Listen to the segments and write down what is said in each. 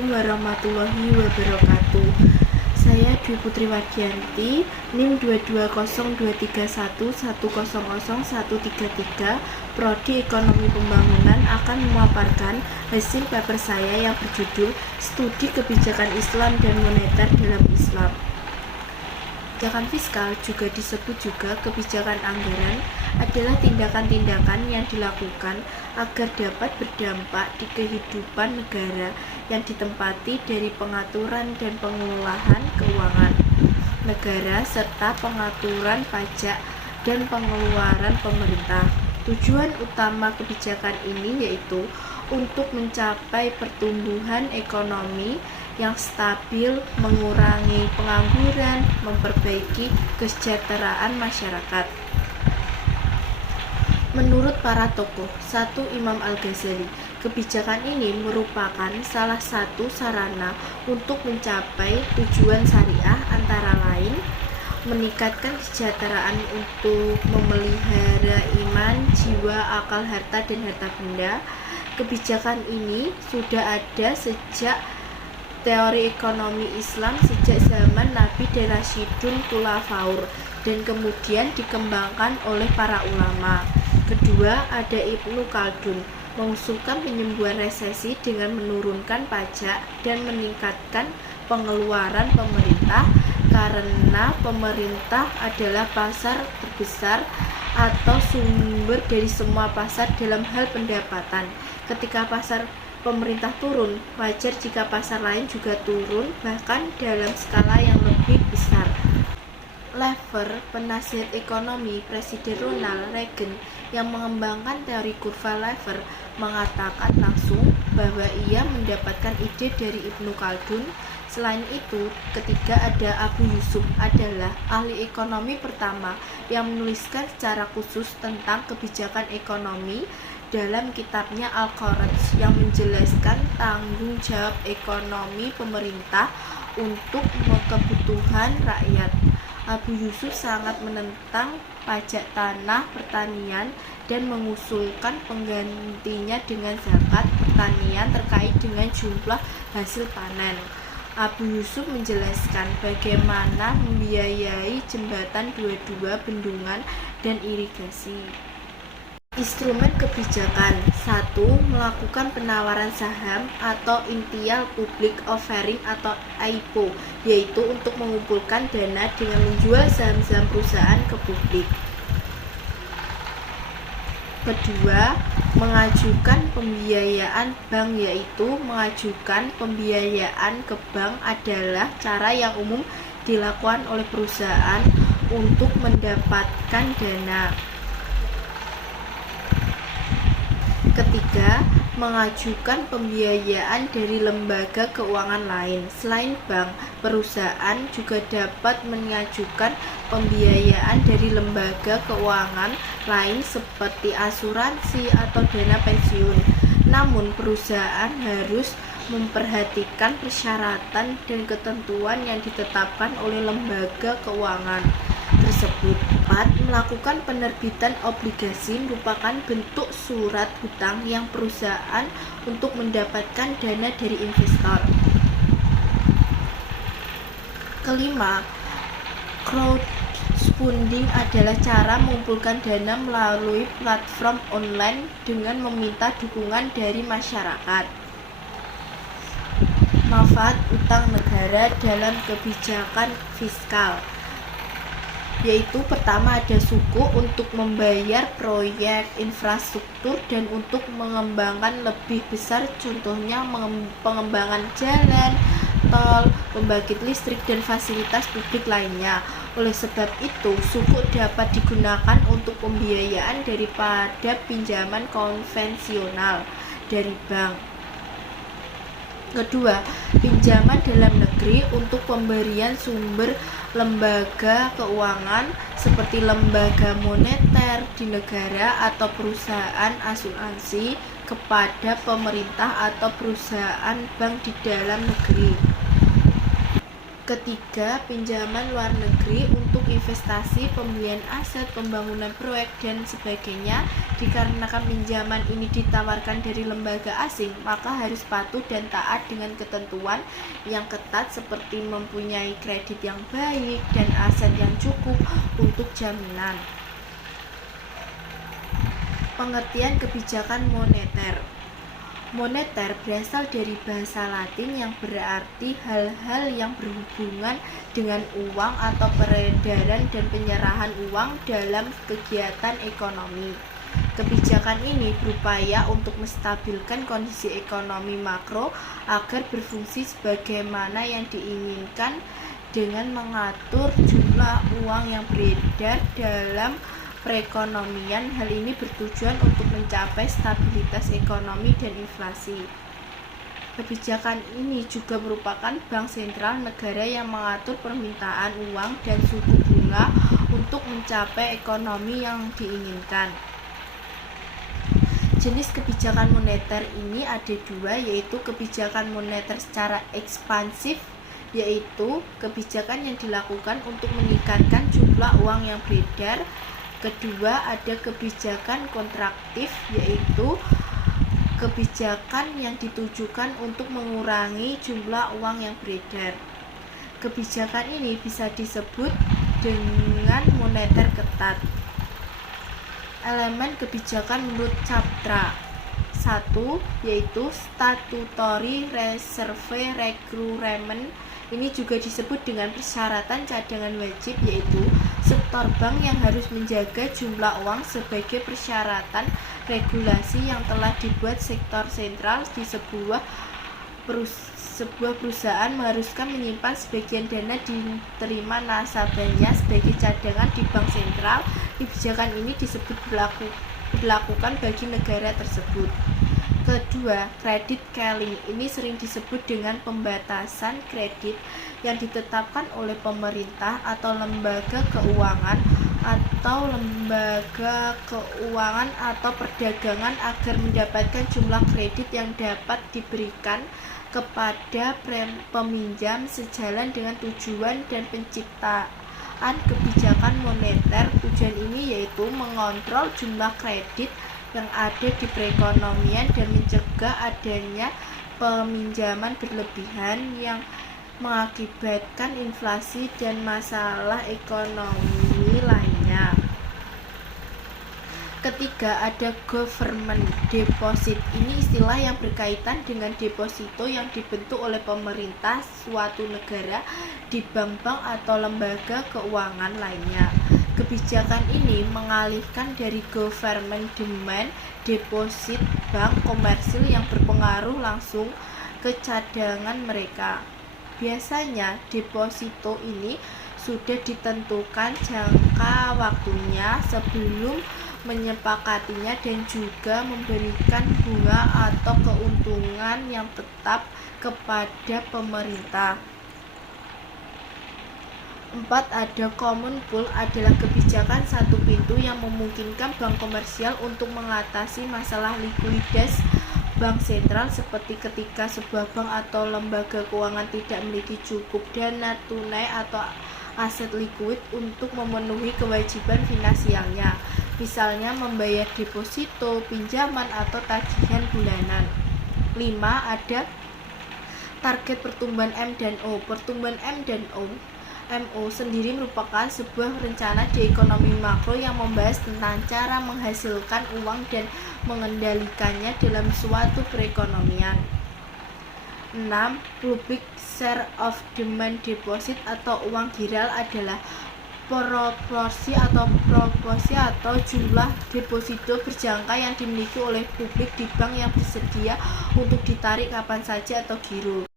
Assalamualaikum warahmatullahi wabarakatuh. Saya Dwi Putri Wadianti, NIM 2202311000133, Prodi Ekonomi Pembangunan, akan memaparkan hasil paper saya yang berjudul Studi Kebijakan Islam dan Moneter dalam Islam. Kebijakan fiskal, juga disebut juga kebijakan anggaran, adalah tindakan-tindakan yang dilakukan agar dapat berdampak di kehidupan negara yang ditempati dari pengaturan dan pengelolaan keuangan negara serta pengaturan pajak dan pengeluaran pemerintah. Tujuan utama kebijakan ini yaitu untuk mencapai pertumbuhan ekonomi yang stabil, mengurangi pengangguran, memperbaiki kesejahteraan masyarakat. Menurut para tokoh, satu Imam Al-Ghazali, kebijakan ini merupakan salah satu sarana untuk mencapai tujuan syariah, antara lain meningkatkan kesejahteraan untuk memelihara iman, jiwa, akal, harta, dan harta benda. Kebijakan ini sudah ada sejak teori ekonomi Islam sejak zaman Nabi dan Rasyidun Khulafaur, dan kemudian dikembangkan oleh para ulama. Kedua, ada Ibnu Khaldun, mengusulkan penyembuhan resesi dengan menurunkan pajak dan meningkatkan pengeluaran pemerintah, karena pemerintah adalah pasar terbesar atau sumber dari semua pasar dalam hal pendapatan. Ketika pasar pemerintah turun, wajar jika pasar lain juga turun, bahkan dalam skala yang lebih besar. Lever, penasihat ekonomi Presiden Ronald Reagan yang mengembangkan teori kurva lever, mengatakan langsung bahwa ia mendapatkan ide dari Ibnu Khaldun. Selain itu, ketiga ada Abu Yusuf, adalah ahli ekonomi pertama yang menuliskan secara khusus tentang kebijakan ekonomi dalam kitabnya Al-Kharaj, yang menjelaskan tanggung jawab ekonomi pemerintah untuk kebutuhan rakyat. Abu Yusuf sangat menentang pajak tanah pertanian dan mengusulkan penggantinya dengan zakat pertanian terkait dengan jumlah hasil panen. Abu Yusuf menjelaskan bagaimana membiayai jembatan 22, bendungan, dan irigasi. Instrumen kebijakan 1. Melakukan penawaran saham atau Initial Public Offering atau IPO, yaitu untuk mengumpulkan dana dengan menjual saham-saham perusahaan ke publik. Kedua, mengajukan pembiayaan bank, yaitu mengajukan pembiayaan ke bank adalah cara yang umum dilakukan oleh perusahaan untuk mendapatkan dana. Ketiga, mengajukan pembiayaan dari lembaga keuangan lain. Selain bank, perusahaan juga dapat mengajukan pembiayaan dari lembaga keuangan lain seperti asuransi atau dana pensiun. Namun, perusahaan harus memperhatikan persyaratan dan ketentuan yang ditetapkan oleh lembaga keuangan tersebut. 4. Melakukan penerbitan obligasi merupakan bentuk surat hutang yang perusahaan untuk mendapatkan dana dari investor. Kelima, crowdfunding adalah cara mengumpulkan dana melalui platform online dengan meminta dukungan dari masyarakat. Manfaat utang negara dalam kebijakan fiskal, yaitu pertama ada suku untuk membayar proyek infrastruktur dan untuk mengembangkan lebih besar, contohnya pengembangan jalan, tol, pembangkit listrik, dan fasilitas publik lainnya. Oleh sebab itu, suku dapat digunakan untuk pembiayaan daripada pinjaman konvensional dari bank. Kedua, pinjaman dalam negeri untuk pemberian sumber lembaga keuangan seperti lembaga moneter di negara atau perusahaan asuransi kepada pemerintah atau perusahaan bank di dalam negeri. Ketiga, pinjaman luar negeri untuk investasi, pembelian aset, pembangunan proyek, dan sebagainya. Dikarenakan pinjaman ini ditawarkan dari lembaga asing, maka harus patuh dan taat dengan ketentuan yang ketat seperti mempunyai kredit yang baik dan aset yang cukup untuk jaminan. Pengertian kebijakan moneter. Moneter berasal dari bahasa Latin yang berarti hal-hal yang berhubungan dengan uang atau peredaran dan penyerahan uang dalam kegiatan ekonomi. Kebijakan ini berupaya untuk menstabilkan kondisi ekonomi makro agar berfungsi sebagaimana yang diinginkan dengan mengatur jumlah uang yang beredar dalam perekonomian. Hal ini bertujuan untuk mencapai stabilitas ekonomi dan inflasi. Kebijakan ini juga merupakan bank sentral negara yang mengatur permintaan uang dan suku bunga untuk mencapai ekonomi yang diinginkan. Jenis kebijakan moneter ini ada dua, yaitu kebijakan moneter secara ekspansif, yaitu kebijakan yang dilakukan untuk meningkatkan jumlah uang yang beredar. Kedua, ada kebijakan kontraktif, yaitu kebijakan yang ditujukan untuk mengurangi jumlah uang yang beredar. Kebijakan ini bisa disebut dengan moneter ketat. Elemen kebijakan menurut Chaptra 1, yaitu statutory reserve requirement. Ini juga disebut dengan persyaratan cadangan wajib, yaitu sektor bank yang harus menjaga jumlah uang sebagai persyaratan regulasi yang telah dibuat sektor sentral di sebuah perusahaan mengharuskan menyimpan sebagian dana diterima nasabahnya sebagai cadangan di bank sentral. Kebijakan ini disebut dilakukan bagi negara tersebut. Kedua, credit ceiling. Ini sering disebut dengan pembatasan kredit yang ditetapkan oleh pemerintah atau lembaga keuangan atau perdagangan agar mendapatkan jumlah kredit yang dapat diberikan kepada peminjam sejalan dengan tujuan dan penciptaan kebijakan moneter. Tujuan ini yaitu mengontrol jumlah kredit yang ada di perekonomian dan mencegah adanya peminjaman berlebihan yang mengakibatkan inflasi dan masalah ekonomi lainnya. Ketiga, ada government deposit. Ini istilah yang berkaitan dengan deposito yang dibentuk oleh pemerintah suatu negara di bank-bank atau lembaga keuangan lainnya. Kebijakan ini mengalihkan dari government demand deposit bank komersil yang berpengaruh langsung ke cadangan mereka. Biasanya deposito ini sudah ditentukan jangka waktunya sebelum menyepakatinya dan juga memberikan bunga atau keuntungan yang tetap kepada pemerintah. 4. Ada common pool, adalah kebijakan satu pintu yang memungkinkan bank komersial untuk mengatasi masalah likuiditas bank sentral, seperti ketika sebuah bank atau lembaga keuangan tidak memiliki cukup dana tunai atau aset likuid untuk memenuhi kewajiban finansialnya, misalnya membayar deposito, pinjaman, atau tagihan bulanan. 5. Ada target pertumbuhan M dan O. Pertumbuhan M dan O MO sendiri merupakan sebuah rencana di ekonomi makro yang membahas tentang cara menghasilkan uang dan mengendalikannya dalam suatu perekonomian. 6. Public share of demand deposit atau uang giral adalah proporsi atau jumlah deposito berjangka yang dimiliki oleh publik di bank yang bersedia untuk ditarik kapan saja atau giro.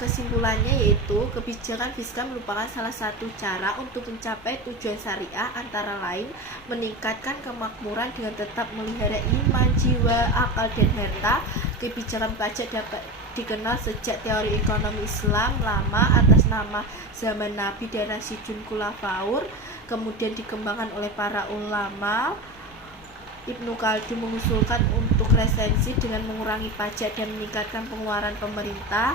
Kesimpulannya yaitu kebijakan fiskal merupakan salah satu cara untuk mencapai tujuan syariah, antara lain meningkatkan kemakmuran dengan tetap memelihara iman, jiwa, akal, dan harta. Kebijakan pajak dapat dikenal sejak teori ekonomi Islam lama atas nama zaman Nabi dan Rasyidun Khulafaur, kemudian dikembangkan oleh para ulama. Ibnu Khaldun mengusulkan untuk resensi dengan mengurangi pajak dan meningkatkan pengeluaran pemerintah.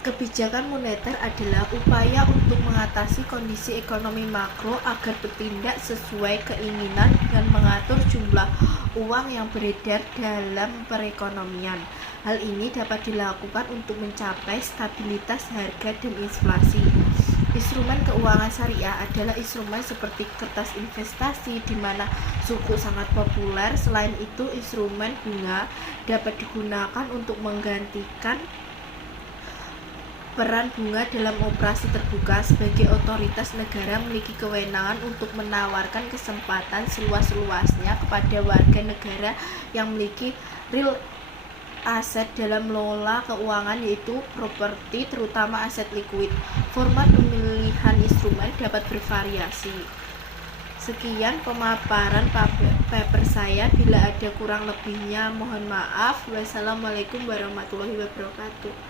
Kebijakan moneter adalah upaya untuk mengatasi kondisi ekonomi makro agar bertindak sesuai keinginan dengan mengatur jumlah uang yang beredar dalam perekonomian. Hal ini dapat dilakukan untuk mencapai stabilitas harga dan inflasi. Instrumen keuangan syariah adalah instrumen seperti kertas investasi di mana suku sangat populer. Selain itu, instrumen bunga dapat digunakan untuk menggantikan peran bunga dalam operasi terbuka. Sebagai otoritas negara memiliki kewenangan untuk menawarkan kesempatan seluas-luasnya kepada warga negara yang memiliki real aset dalam mengelola keuangan, yaitu properti, terutama aset likuid. Format pemilihan instrumen dapat bervariasi. Sekian pemaparan paper saya. Bila ada kurang lebihnya mohon maaf. Wassalamualaikum warahmatullahi wabarakatuh.